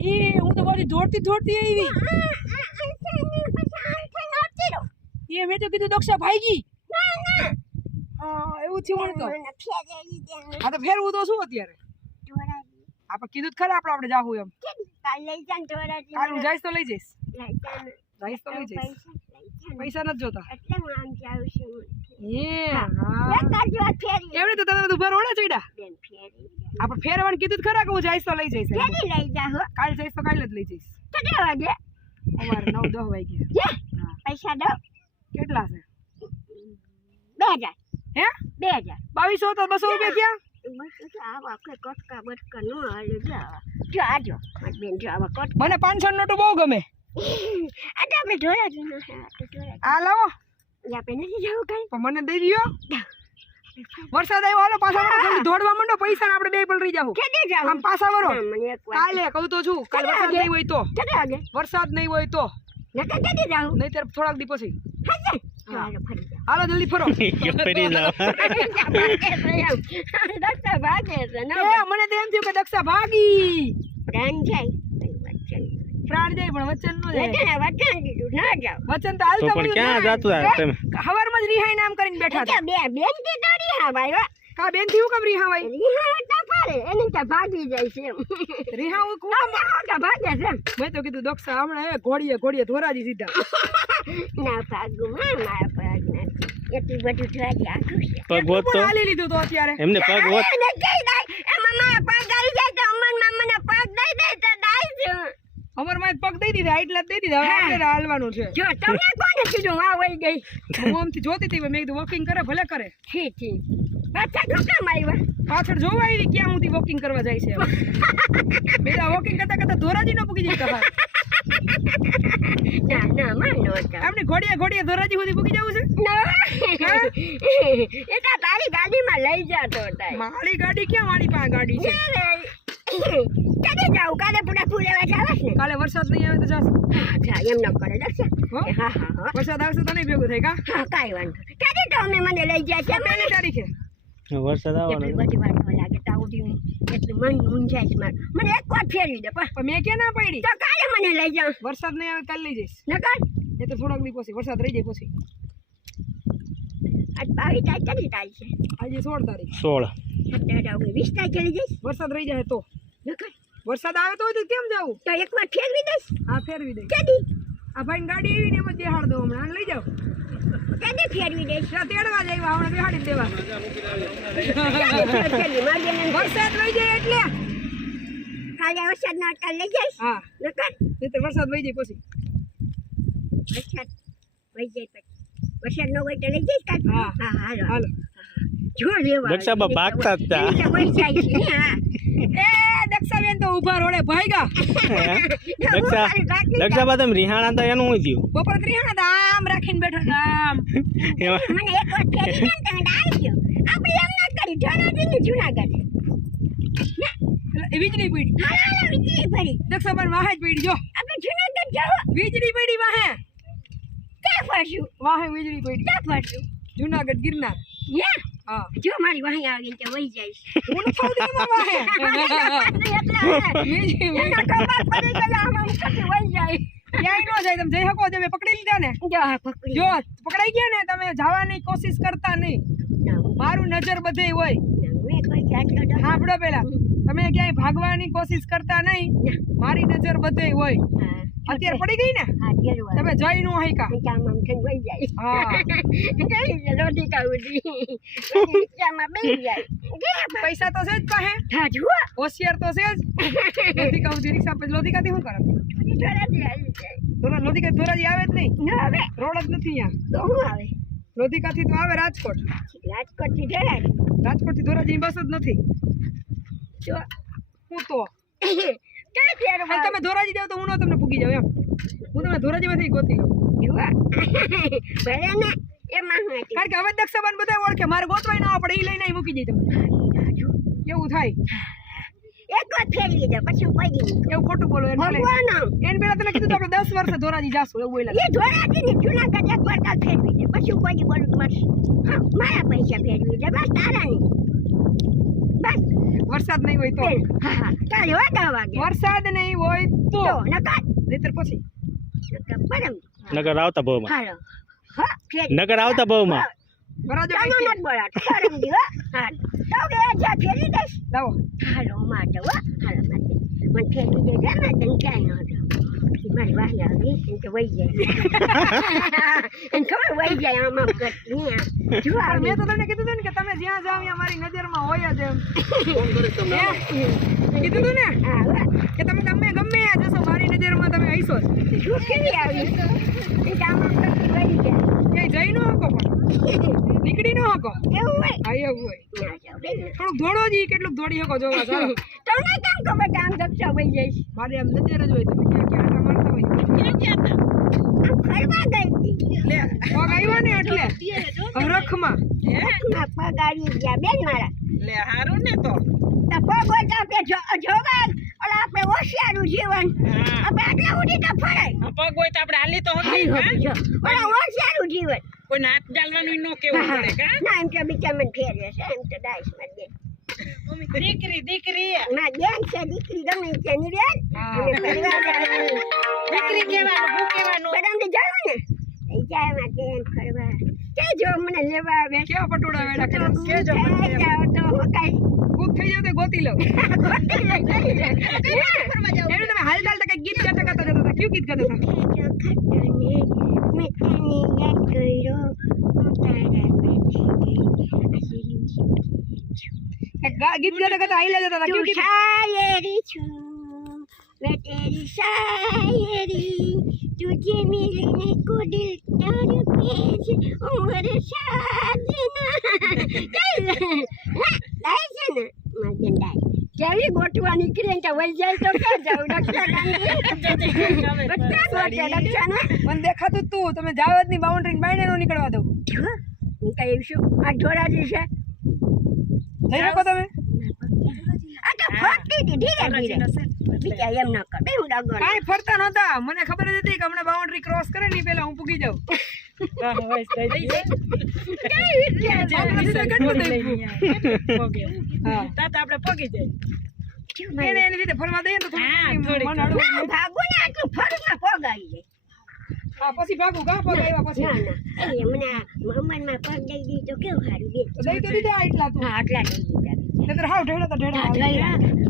એ હું તો બધી દોડતી દોડતી આવી. એ મેં તો કીધું દક્ષા ભાઈજી હા એવું થયું તો. આ તો ફેરવું તો શું અત્યારે? આપણે કીધું જ ખરા આપણે આપણે જાવું એમ. કાલ હું જઈશ તો લઈ જઈશ. જઈશ તો લઈ જઈશ. પૈસા નથી જોતા. એ હા. એવડે તો તમે બધું ભરોડા ચડ્યા? આપણે ફેરવાનું કીધું જ ખરા કે હું જઈશ તો લઈ જઈશ એમ. કાલ જઈશ તો કાલ જ લઈ જઈશ. અમારે નવ દસ વાગ્યા હા? પૈસા દો કેટલા છે? બે હજાર. હે? બે હજાર. બાવીસો તો બસો રૂપિયા ક્યાં જો જો જો જો મને પાંચસો નોટો બહુ ગમે. આપણે જોયા જ આ લાવો. જ આપણે નથી જવું કઈ? પણ મને દઈ દ્યો. વરસાદ આવ્યો હાલો પાછા વળો દોડવા માંડો પૈસા આપણે બે પલરી જાવ કેદી જાવ આમ પાછા વળો. મને એક વાર કાલે કહું તો છું કાલ વરસાદ નહીં હોય તો. વરસાદ નહીં હોય તો. નહીં ત્યારે થોડાક દી પછી હાલો જલ્દી ફરો. ફરી જાવ દક્ષા ભાગે છે ન મને તો એમ થયું કે દક્ષા ભાગી. પ્રાણ જાય પ્રાણ જાય પણ વચન નો જાય. વચન વચન દીધું ના જાવ વચન તો તો પણ ક્યાં જાતું આ તમે હવારમાં જ રિહાઈ નામ કરીને બેઠા હતા. બે બેનથી દોડી હા. ભાઈ કા બેનથી હું કેમ રિહા ભાઈ રિહા તા ફરે એને તો ભાગી જાય છે એમ. રિહા હું ભાગે છે મેં તો કીધું દોક્ષા હમણાં એ ઘોડીએ ઘોડીએ ધોરાજી સીધા. ના ભાગું માં મારા ભાગ નથી. એટલું બધું થઈ આખું પગ હોત તો? હાલી લીધું તો અત્યારે. એમને પગ એને કહી દઈ એમાં મારા પગ આવી જાય તો અમરમાં મને પગ દઈ દે તો દાઈ છું અમરમાં પગ દઈ દીધા એટલા દઈ દીધા હવે આપણે હાલવાનું છે. જો તમને કોને કીધું આ વઈ ગઈ? હું આમથી જોતી હતી મેં કીધું વોકિંગ કરે ભલે કરે. ઠીક ઠીક. પાછા કામ આવ્યા? પાછળ જોવા આવી ક્યાં સુધી વોકિંગ કરવા જાય છે બીજા વોકિંગ કરતા કરતા ધોરાજી નો પૂકી જાય તમારે ના ના માં નહોતા એમની ઘોડીએ ઘોડીએ ધોરાજી સુધી પૂકી જવું છે? ના. એ તો તારી ગાડીમાં લઈ જતો હતા. મારી ગાડી ક્યાં મારી પાસે ગાડી છે? કદે જાવ કાલે પૂરા ફૂલેવા જાવસ ને કાલે વરસાદ નહીં આવે તો જાસ એમ ન કરે દક્ષા હા? હા હા વરસાદ આવશે તો નહીં ભેગું થાય કા? હા કાઈ વાંધો નહીં. તો અમે મને લઈ જાય છે મને? તારીખે? વરસાદ આવવાનો બધી વાર લાગે લાગે તાવડી એટલે મન મૂંઝાય છે મારું. મને એક વાર ફેરવી દે પણ. મેં કે ના પડી? તો કાલે મને લઈ જાવ વરસાદ નહીં આવે કાલે લઈ જઈશ. નકર? એ તો થોડાક દી પછી વરસાદ રહી જાય પછી. આજ બાવીસ તારીખ કેટલી તારીખ છે? આજે સોળ તારીખ. સોળ. વીસ તારીખે લઈ જઈશ. વરસાદ રહી જાય તો. નકર? વરસાદ આવે તો કેમ જવું તો એક વાર ફેરવી દઈશ. હા ફેરવી દઈશ. કેદી? આ ભાઈ ગાડી આવી ને એમ દેહાડ દો હમણાં. લઈ જાઓ. કેદી ફેરવી દઈશ? ત્યાં તેડવા જ આવ્યા હમણાં બેહાડી દેવા. વરસાદ લઈ જાય એટલે? કાલે વરસાદ ના અટકાલ લઈ જઈશ? હા. નકર? નહીં તો વરસાદ વહી જાય પછી. વરસાદ વહી જાય પછી. વરસાદ ન હોય તો લઈ જઈશ કાલે? હા. હા હાલો. હાલો. જો લેવા દક્ષાબા ભાગતા જ તા. એની તો વહી જાય છે હા? એ દક્ષાબેન તો ઊભા રોડે ભાઈગા. દક્ષા દક્ષાબા તમે રિહાણા હતા એનું શું થયું બપોર ત્રિહાણા હતા આમ રાખીને બેઠા હતા આમ. મને એક વાર ફેરી દે તમે ડાળી ગયો આપણે એમ ના કરી જુનાગઢ. વીજળી પડી. હાલો વીજળી પડી. દક્ષાબેન વાહે જ પડી જો. આપણે જૂનાગઢ જાવ વીજળી પડી વાહે. ક્યાં ફરશું? વાહે વીજળી પડી. ક્યાં ફરશું? જૂનાગઢ ગિરનાર. યા હા જો મારી વાહી આવી તો વહી જાય. હું ખબર એમાં વાહે. વીજળી એના પડી ગયા આમ આમ વહી જાય. ક્યાંય ન જાય તમે જઈ શકો તમે પકડી લીધા ને. જો આ પકડી જો પકડાઈ ગયા ને તમે જવાની કોશિશ કરતા નહીં. મારું નજર બધે હોય. સાંભળો પેલા. તમે ક્યાંય ભાગવાની કોશિશ કરતા નહીં. મારી નજર બધે હોય. અત્યારે પડી ગઈ ને. તમે જઈ નો હાઈકા. આમ આમ થઈને વહી જાય. હા. કઈ રોટી કાઉડી રિક્ષામાં બેસી જાય. ગયા પૈસા તો છે જ પાસે. હા જુઓ હોશિયાર તો છે જ. લોધિકા ઉધી રિક્ષા પછી લોધિકાથી શું કરે? ધોરા લોધિકા ધોરાજી આવે જ નહીં? હવે રોડ જ નથી અહીંયા. તો આવે? લોધિકાથી તો આવે રાજકોટ. રાજકોટથી રાજકોટથી ધોરાજી બસ જ નથી. જો. હું તો? ફેર અને તમે ધોરાજી જાવ તો હું ન તમને પૂગી જાવ એમ. હું તમને ધોરાજીમાંથી ગોતી લઉં. જુઓ. ભલે ને એમાં હું. કારણ કે હવે દક્ષાબાન બધા ઓળખે. મારે ગોતવાય ના પડે એ લઈને અહીં મૂકી જાય તમે એવું થાય? એક વાર ફેરવી દે પછી પડી એવું ખોટું બોલો એને એને પેલા તમે કીધું આપણે દસ વર્ષે ધોરાજી જાશું એવું બોલે એ ધોરાજી ને જુનાગઢ એક વાર કાલ ફેરવી દે. પછી પડી બોલું બસ મારા પૈસા ફેરવી દે. બસ તારા નહીં બસ. વરસાદ નહીં હોય તો. વાગે વરસાદ નહીં હોય તો. નકર. નહીતર પછી. નગર આવતા બહુમાં હાલો. હા નગર આવતા લાવો હાલો માટે હો. હાલો માટે મને ફેરી દે ક્યાંય ન જાઉં મારી વાહી આવી એમ તો વહી જાય એમ ખબર વહી જાય આમ આમ કરતી જો મેં તો તમને કીધું હતું ને કે તમે જ્યાં જાવ ત્યાં મારી નજરમાં હોય જ એમ? કીધું હતું ને હા હો. કે તમે ગમે ગમે ત્યાં જશો મારી નજરમાં તમે હઈશો જ શું કેવી આવી આમ આમ કરતી વહી જાય ક્યાંય જઈ ન શકો પણ. નીકળી ન શકો. એવું હોય. હા એવું હોય. થોડુંક દોડો જ કેટલુંક દોડી શકો જોવા ચાલો તમે કામ ધપસા વહી જાય મારી આમ નજર જ હોય તમે ક્યાં ક્યાં આંટા મારતા હોય. ફરવા ગઈ લે પગ આવ્યા ને એટલે. હરખમાં પગ આવી ગયા. બેન મારા. લે હારું ને તો. તો આપણે જો- જોવા ઓલા આપણે હોશિયારું જીવન. આપણે આટલા સુધી તો ફરાય. પગ હોય તો આપણે હાલી તો હોતી ઓલા હોશિયારું જીવન. કોઈ નાત ચાલવાનું ન કેવું પડે કા ના એમ તો બીજા મને ફેરવે છે એમ તો દાઈશ મારી બેન. દીકરી દીકરી. ના બેન છે દીકરી ગમે છે ની બેન જવાનું. દીકરી કહેવાનું હું બધાને જાણો ને? એ જાય મારી બેન ફરવા. કે જો મને લેવા આવે કેવા પટોળા વેડા કરે તો કેજો હું જાઉં તો મકાઈ ખૂબ થઈ જાવ તો ગોતી લો ગોતી લઈ લઈ લે. હા. એનું તમે હાલ ચાલતા કઈ ગીત ગાતા ગાતા જતા હતા કયું ગીત ગાતા હતા જો ખતને મેં તને યાદ કર્યો હું તારા પેટે ગઈ આશીર્વાદ કઈક ગા- ગીત ગાતા ગાતા હાલ્યા જતા હતા કયું તું ગીત શાયરી છું मैं तेरी शायरी तुझे मिलने को दिल तड़पे છે ઉમર સાધના કેવી ગોઠવા નીકળે ને વહી જાય તો ક્યાં જાવ રક્ષા મને દેખાતું તું. તમે જાવ જ ની બાઉન્ડ્રી બાઈને નો નીકળવા દઉં હું? કઈ શું? આ ઢોરાજી છે. જઈ શકો તમે? તો ફરતી હતી ધીરે ધીરે. બીજા એમ ન કર બે હું ડગો ફરતા નહોતા. મને ખબર જ હતી કે હમણાં બાઉન્ડ્રી ક્રોસ કરે ને પહેલા હું પૂગી જાઉં. આપણે પગી જાય. એને એની રીતે ફરવા દઈએ ને તો થોડું ભાગો ને આટલું ફરવા પગ આવી જાય હા પછી ભાગું ગા પગ આવ્યા પછી? ના ના. એ મને આ મમ્મામાં પગ દઈ દી તો કેવું સારું બે તો દઈ તો દીધા એટલા તું. હા આટલા દઈ દીધા. નતર હાવ હા ઢેળતા ગઈ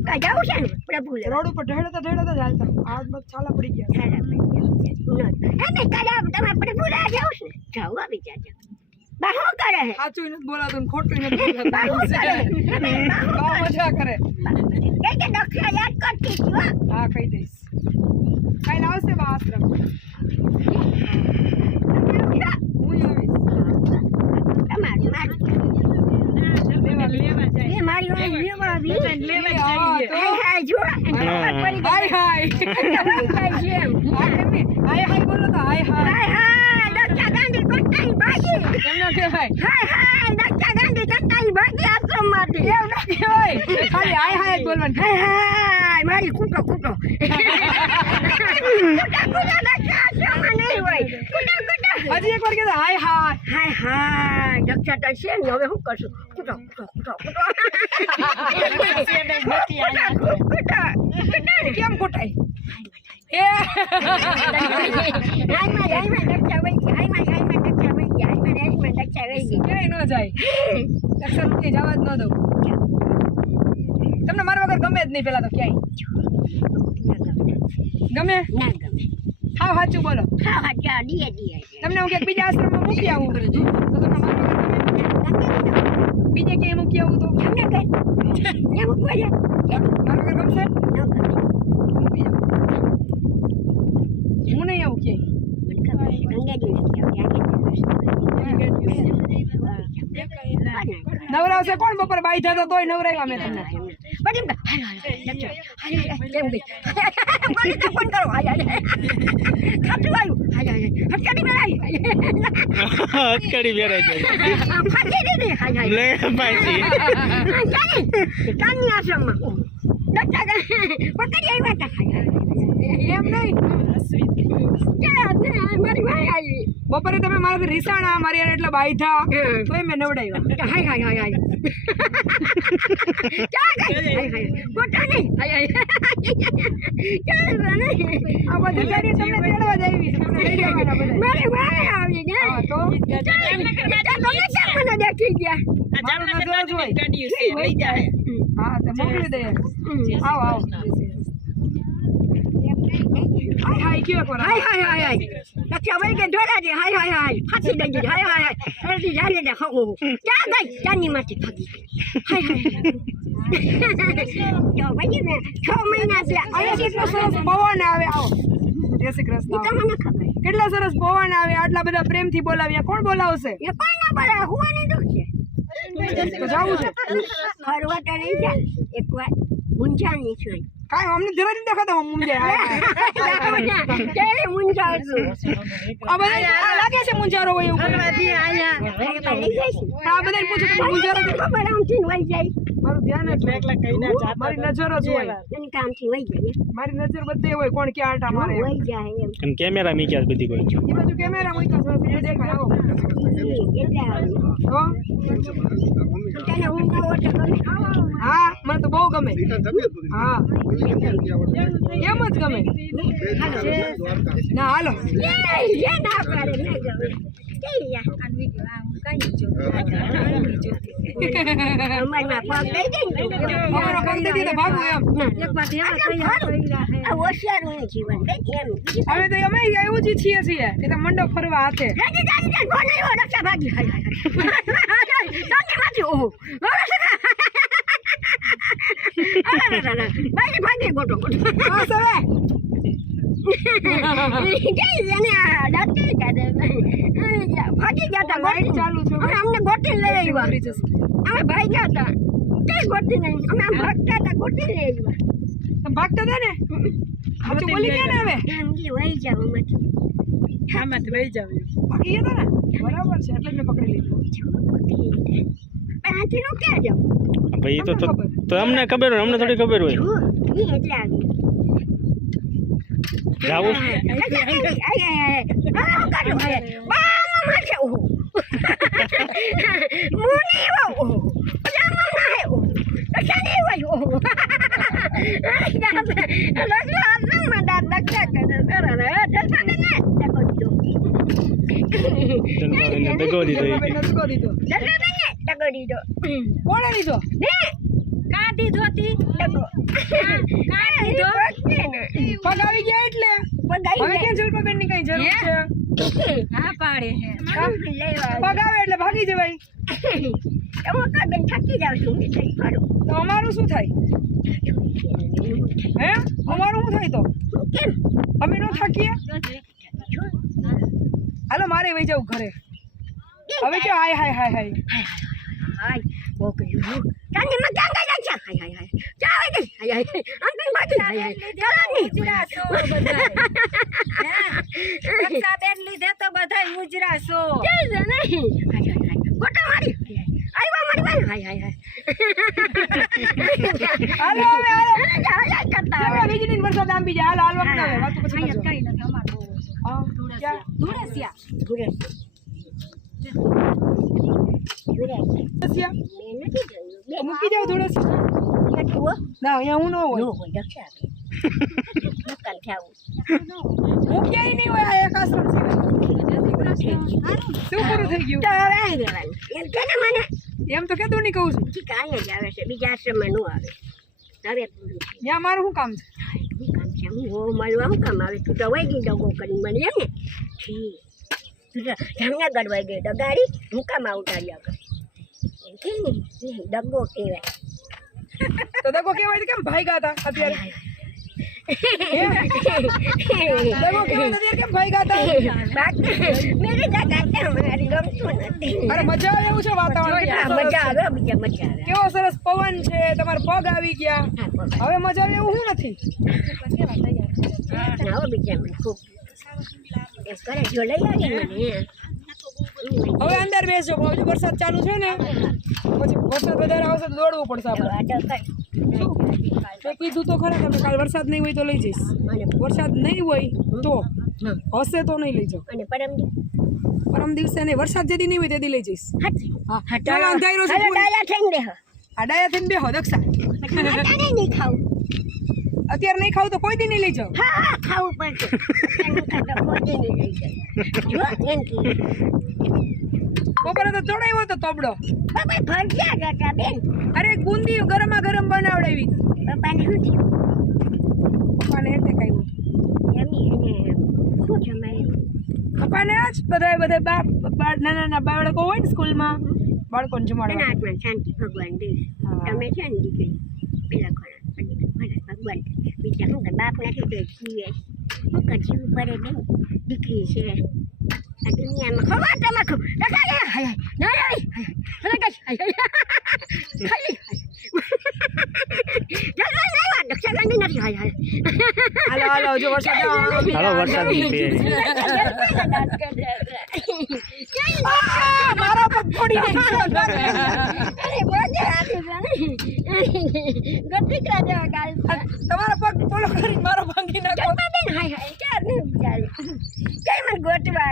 કા જાવ છે ને? પ્રભુ રોડ ઉપર ઢેડા તો ઢેડા જ હાલતા આજ બસ છાલા પડી ગયા છાલા પડી ગયા એમે કદાચ તમે પ્રભુ રા જાવ છે જાવ આવી જાજો બા શું કરે સાચું નથી બોલાતું ખોટું નથી બા શું કરે? તમે બા શું બહુ મજા કરે. કરે કે કે દક્ષા યાદ કરતી છું હા. કહી દઈશ. કાલે આવશે બા આશ્રમ. મારી લેવા લેવા એ મારી વાત લેવા આવી લેવા જઈએ હાય હાય જો ખબર પડી ગઈ. હાય હાય ખબર પડી છે એમ. હાય એમ નહીં. હાય હાય બોલો તો હાય હાય હાય હાય દક્ષા ગાંધી કંટાઈ ભાગી એમનો કહેવાય હાય હાય દક્ષા ગાંધી કંટાઈ ભાગી આશ્રમમાંથી એવું ના કહેવાય ખાલી હાય હાય જ બોલવાનું હાય હાય મારી કૂટો કૂટો કૂટા કૂટા દક્ષા નહીં હોય. કૂટા કૂટા. હજી એક વાર કહેતા હાય હાય. હાય હાય. દક્ષા તો છે ને હવે શું કરશું? કૂટો કૂટો કૂટો કેમ કુટાય? એ. હાય મારી હાય મારી દક્ષા વહી ગઈ હાય મારી હાય મારી દક્ષા વહી ગઈ હાય મારી હાય મારી દક્ષા વહી ગઈ ક્યાંય ન જાય. દક્ષિણ રૂપી જવા જ ન દઉં. તમને મારા વગર ગમે જ નહીં પેલા તો ક્યાંય. ગમે? ના ગમે. હાવ સાચું બોલો. હા હા ચા દીએ દીએ તમને હું ક્યાંક બીજા આશ્રમમાં મૂકી આવું? તો તમને મારા બીજે ક્યાંય મૂકી આવું તો? તમને કે ને મૂકવા દે મારા વગર ગમશે? હું નહીં આવું ગંગાજી નવરાવશે કોણ બપોર? બાઈ થતો તોય નવરાવ્યા મેં તમને. બડી એમ હાલ હાલ હાલ હાલ હાલ કેમ ગઈ બોલી તો ફોન કરો. હાલ હાલ. ખાતું આવ્યું હાલ હાલ. હટકાડી મેળાવી. અચકડી બેરે જાય ફાટી દીધી હાલ હાલ. લે પાછી ચાલી. કાની આશ્રમમાં. દત્તા પકડી આવ્યા હતા હાલ હાલ. એમ નહીં. મારી ભાઈ આવી. બપોરે તમે મારા રીસાણા મારી એટલે બાઈ થા હમ. મેં નવડાવ્યા હાય હાય હાય હાય. હા તો મોકલી દે આવો આવો હાય હાય કરો હાય હાય હાય હાય. લખ્યા વળી કે છે હાય હાય હાય. ફાંસી દઈ હાય હાય હાય. અડધી જાલે ક્યાં ગઈ? ચાની માંથી ભાગી હાય હાય. ભાઈ છ મહિના સરસ પવન આવે આવો. જય શ્રી કૃષ્ણ. તમને ખબર. કેટલા સરસ પવન આવે આટલા બધા પ્રેમથી બોલાવ્યા. કોણ બોલાવશે? એ કોઈ ના બોલે હુવાની દુઃખ છે. તો જાવું છે. ફરવા તો નહીં જાય. એક વાર મુંજાની છું. કાંઈ અમને જરા જ દેખાતા મુંજાય લાગે છે મુંજારો હોય એવું? આ બધા પૂછો મુંજારો મારું ધ્યાન જ હોય. એકલા કઈ ના જાતા મારી નજર જ હોય. એની કામથી વહી જાય મારી નજર બધે હોય કોણ કે આટા મારે. વહી જાય એમ. કેમેરા મીક્યા બધી કોઈ એ બાજુ કેમેરા મૂક્યા છે, બધું દેખાય. આવો. તો? તને આવો તો ગમે. હા મને તો બહુ ગમે. હા. એમ જ ગમે. ના હાલો. યે ના ગમે. તો. અમારો પગ હવે તો અમે એવું જ છીએ છીએ કે મંડપ ફરવા હાથે ભાગી ગોટો ગોટો ભાગી ગયા તા લાઈટ ચાલુ છે. અમને ગોટી લઈ આવ્યા. અમે ભાઈ ગયા હતા તે ગોટી નહીં અમે આમ ભાગતા હતા ગોટી લઈ આવ્યા તમે ભાગતા હતા ને? સાચું બોલી ગયા ને હવે? એમ કે વહી જાવ એમાંથી આમાંથી વહી જાવ ભાગી ગયા ને? બરાબર છે એટલે મેં પકડી લીધું. પણ હાથી નો ક્યાં જાવ ભાઈ તો અમને ખબર હોય અમને થોડી ખબર હોય. એટલે આવી. જાવું? જનતાને દગો દીધો એ કે. નસકો દીધો આવી ગયા એટલે હવે જલ્પાબેનની કઈ જરૂર હા પાડે હે એટલે ભાગી જવાય હું તો બેન થાકી જાઉં છું અમારું શું થાય? હે? અમારું શું થાય તો? કેમ? અમે નો થાકીએ? હાલો મારે વહી જવું ઘરે. હવે કે હાય હાય હાય હાય. હાય ઓકે તને માં ક્યાં ગયા છે. હાય હાય હાય. ચાવ દે હાય હાય આમ તો બાકી હાય હાય. ચાલો ની બેન લીધે તો બધા ઉજરાશો કે જય નહીં. હાય હાય હાય. ગોટા મારી. આયવા va. ભાઈ હાય હાય હાલો હવે હાલો. હાય હાય હાય કરતા હવે વીજળી વરસાદ આંબી જાય. હાલો ના આવે વાતો પછી કરજો. કઈ નથી અમાર હા, નથી જોયું બે મૂકી જાવ? ના અહીંયા હું ન હોય. નકલ ખાવું હું ક્યાંય નહીં હોય એક આશ્રમ સિવાય શું પૂરું થઈ ગયું? તો હવે આવી મને? એમ તો કેતું નહીં કહું છું. ઠીક કાંઈ જ આવે છે. બીજા આશ્રમમાં નો આવે. પૂરું ત્યાં મારું શું કામ છે? શું કામ છે? હું હો મારું આમ કામ આવે? તું તો વહી ગઈ ડગો કરીને મને એમ ને તું તો જામનગર વહી ગઈ ડગાડી ગાડી હું કામ ઉતાર્યા કર. કે નહીં, દગો કહેવાય. તો ડગો કેવાય તો કેમ ભાઈ હતા અત્યારે? દગો કેવાય તો અત્યારે કેમ ભાઈ બાકી મેરી જગા મારી ગમતું નથી અરે મજા આવે. એવું છે વાતાવરણ મજા છે. આવે. બીજા મજા આવે. કેવો સરસ પવન છે તમારા પગ આવી ગયા. હવે મજા આવે એવું શું નથી? આવો બીજા મને ખૂબ. કરે જો લઈ આવી મને હવે અંદર બેસજો હજુ વરસાદ ચાલુ છે ને? પછી વરસાદ વધારે આવશે તો દોડવું પડશે આપણે. મેં કીધું તો ખરા તમે કાલ વરસાદ નહીં હોય તો લઈ જઈશ વરસાદ નહીં હોય તો હશે તો નહીં લઈ જાઓ અને પરમ દિવસે નહીં વરસાદ જેદી નહીં હોય તેદી લઈ જઈશ હા હા, ચાલો. અંધારો છે ડાયા થઈને બેહ આ ડાયા થઈને બેહો દક્ષા અત્યારે નહીં ખાવું. અત્યારે નહીં ખાવ તો કોઈ દી નહીં લઈ જાઓ હા, હા, ખાવું પડશે. કોઈ દી નહીં લઈ જાય. બપોરે તો ચડાવ્યો તો તોબડો. બાપા ભરજ્યા જતા બેન. અરે ગુંદી ગરમા ગરમ બનાવડાવી. બાપાને શું થયું? પપ્પાને એટલે એને શું જમાયું? પપ્પાને આજ બધા બધા બાપ નાના નાના બાળકો હોય ને સ્કૂલમાં બાળકોને જમાડે હાથમાં શાંતિ ભગવાન દે. તમે છે ને દીકરી પેલા ખોરા ભગવાન બીજા શું બાપ નથી તો જીવે. શું કે જીવવું પડે બેન? દીકરી છે. હાલો વરસાદ તમારા પગ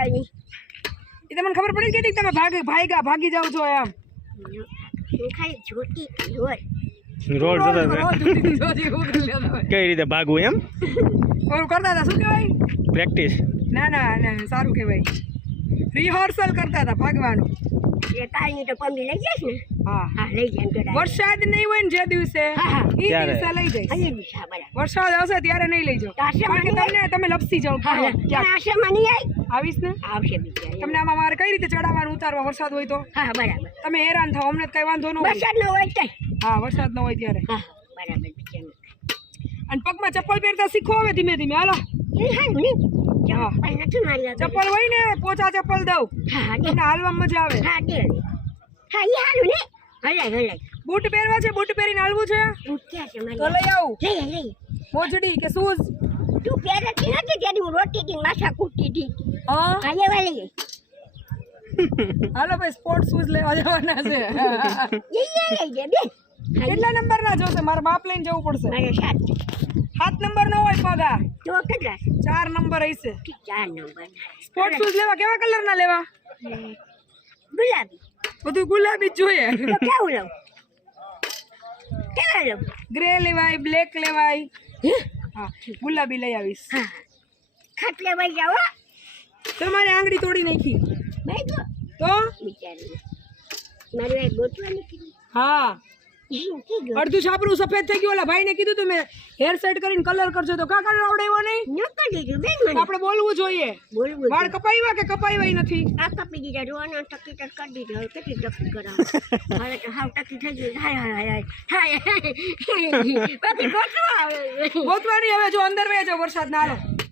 એ તમને ખબર પડી કે તમે ભાગી ભાગ્યા ભાગી જાવ છો એમ. રોડ. કઈ રીતે ભાગવું એમ? ઓલું કરતા હતા શું કહેવાય? પ્રેક્ટિસ. ના ના ના સારું કહેવાય. રિહર્સલ કરતા હતા ભાગવાનું. એ કાલની તો પમ્મી લઈ જઈશ ને? હા. હા લઈ જાય તો વરસાદ નહીં હોય ને જે દિવસે. એ લઈ જઈશ. વરસાદ આવશે ત્યારે નહીં લઈ જાઓ. તમે લપસી જાઓ. આવીશ ને? આવશે તમને આમાં મારે કઈ રીતે ચડાવવાનું ઉતારવા વરસાદ હોય તો? હા બરાબર. તમે હેરાન થાવ અમને કઈ વાંધો ન હોય. વરસાદ ન હોય કઈ હા વરસાદ ન હોય ત્યારે. હા બરાબર અને પગમાં ચપ્પલ પહેરતા શીખો હવે ધીમે ધીમે હાલો. એ હારું ને હા. ચપ્પલ નથી મારી આગળ. ચપ્પલ હોય ને પોચા ચપ્પલ દઉં. હા હા દે. તમને હાલવામાં મજા આવે. હા દે. હા એ હારું ને. હલાય હલાય. બૂટ પહેરવા છે બૂટ પહેરીને હાલવું છે? તું ક્યાં છે તો મારી લઈ આવું. લઈ લઈ મોજડી કે શૂઝ? તું પહેરતી નથી ત્યારે હું રોટી હતી ને માથા કૂટતી હતી. હા? હા એ વાલી હાલો ભાઈ સ્પોર્ટ શૂઝ લેવા જવાના છે. એ એ લઈ જાય બેન. હા, કેટલા નંબર ના જોશે? મારે માપ લઈને જવું પડશે. મારે સાત. સાત નંબર નો હોય પગા તો કેટલા? ચાર નંબર હશે. ચાર નંબર સ્પોર્ટ શૂઝ લેવા કેવા કલર ના લેવા? ગુલાબી. બધું ગુલાબી જોઈએ. તો કેવું લઉં? કેવા લઉં? ગ્રે લેવાય બ્લેક લેવાય. હા? ગુલાબી લઈ આવીશ. હા ખાટલે વહી જાઓ હો. તમારી આંગળી તોડી નાખી. તો તો? બિચારી. મારી વાય ગોતવાની હા. અડધું છાપરું સફેદ થઈ ગયું. ઓલા ભાઈને કીધું તું મેં હેર સેટ કરીને કલર કરજો તો કા કલર આવડેવો નહીં? ન આપણે બોલવું જોઈએ. વાળ કપાવ્યા કે કપાવ્યા નથી? આ કપી દીધા. રોવાનો ટકી ટક કરી દીધો. કેટલી ટકી કરાવ? હવે તો હાવ ટકી થઈ ગઈ. હાય હાય હાય હાય. પછી ગોતવા આવે. ગોતવાની હવે જો અંદર વેજો વરસાદ ના